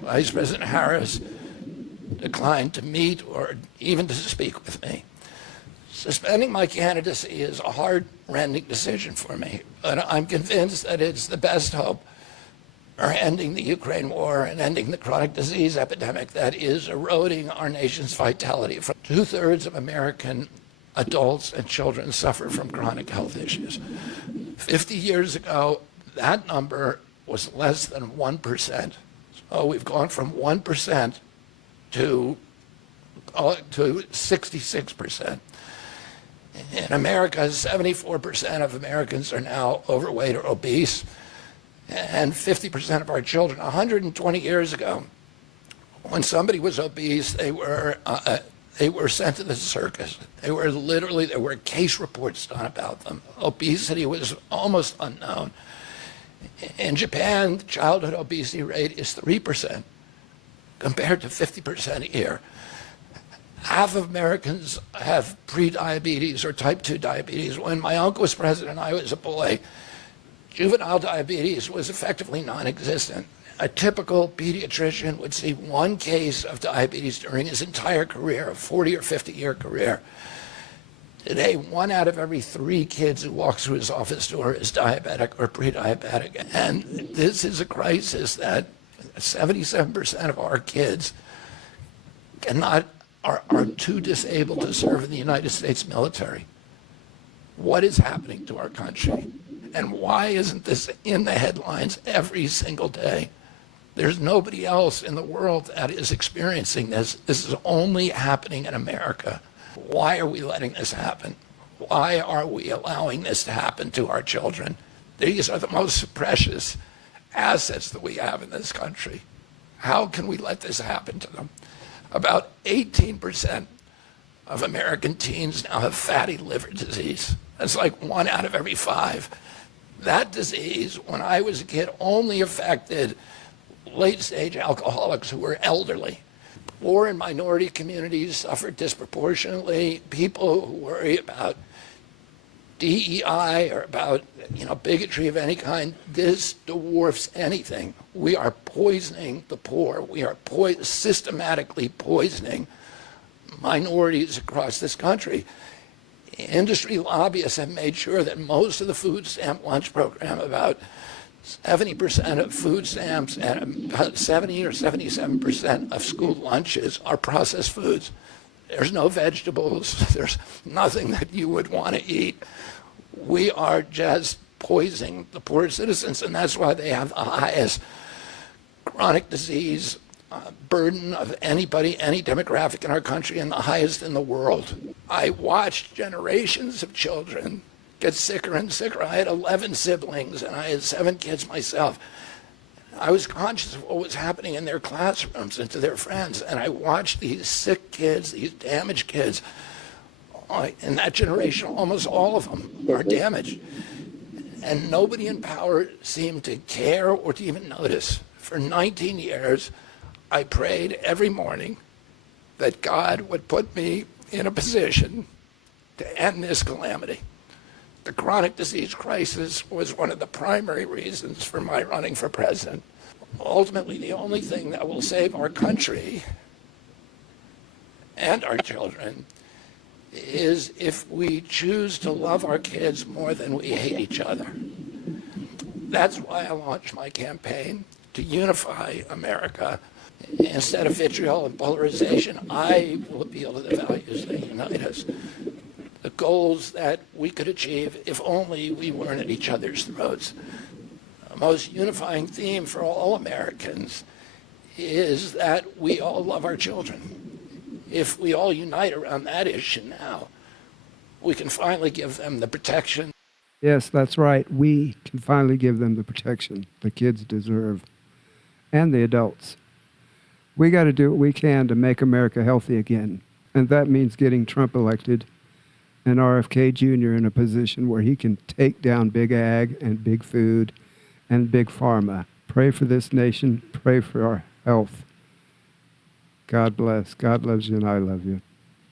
Vice President Harris declined to meet or even to speak with me. Suspending my candidacy is a heart-rending decision for me, but I'm convinced that it's the best hope for ending the Ukraine war and ending the chronic disease epidemic that is eroding our nation's vitality. 2/3 of American adults and children suffer from chronic health issues. 50 years ago, that number was less than 1%. So we've gone from 1% to 66%. In America, 74% of Americans are now overweight or obese, and 50% of our children. 120 years ago, when somebody was obese, they were sent to the circus. There were case reports done about them. Obesity was almost unknown. In Japan, the childhood obesity rate is 3%, compared to 50% here. Half of Americans have pre-diabetes or type 2 diabetes. When my uncle was president and I was a boy, juvenile diabetes was effectively non-existent. A typical pediatrician would see one case of diabetes during his entire career, a 40 or 50-year career. Today, 1 out of every 3 kids who walks through his office door is diabetic or pre-diabetic. And this is a crisis that 77% of our kids are too disabled to serve in the United States military. What is happening to our country? And why isn't this in the headlines every single day? There's nobody else in the world that is experiencing this. This is only happening in America. Why are we letting this happen? Why are we allowing this to happen to our children? These are the most precious assets that we have in this country. How can we let this happen to them? About 18% of American teens now have fatty liver disease. That's like 1 out of every 5. That disease, when I was a kid, only affected late-stage alcoholics who were elderly. Poor and minority communities suffer disproportionately. People who worry about DEI or about bigotry of any kind, this dwarfs anything. We are poisoning the poor. We are systematically poisoning minorities across this country. Industry lobbyists have made sure that most of the food stamp lunch program, about 70% of food stamps and about 70 or 77% of school lunches are processed foods. There's no vegetables. There's nothing that you would want to eat. We are just poisoning the poor citizens, and that's why they have the highest chronic disease burden of anybody, any demographic in our country, and the highest in the world. I watched generations of children get sicker and sicker. I had 11 siblings, and I had 7 kids myself. I was conscious of what was happening in their classrooms and to their friends, and I watched these sick kids, these damaged kids. In that generation, almost all of them are damaged. And nobody in power seemed to care or to even notice. For 19 years, I prayed every morning that God would put me in a position to end this calamity. The chronic disease crisis was one of the primary reasons for my running for president. Ultimately, the only thing that will save our country and our children is if we choose to love our kids more than we hate each other. That's why I launched my campaign to unify America. Instead of vitriol and polarization, I will appeal to the values that unite us. The goals that we could achieve if only we weren't at each other's throats. The most unifying theme for all Americans is that we all love our children. If we all unite around that issue now, we can finally give them the protection. Yes, that's right. We can finally give them the protection the kids deserve, and the adults. We got to do what we can to make America healthy again, and that means getting Trump elected and RFK Jr. in a position where he can take down big ag and big food and big pharma. Pray for this nation. Pray for our health. God bless. God loves you, and I love you.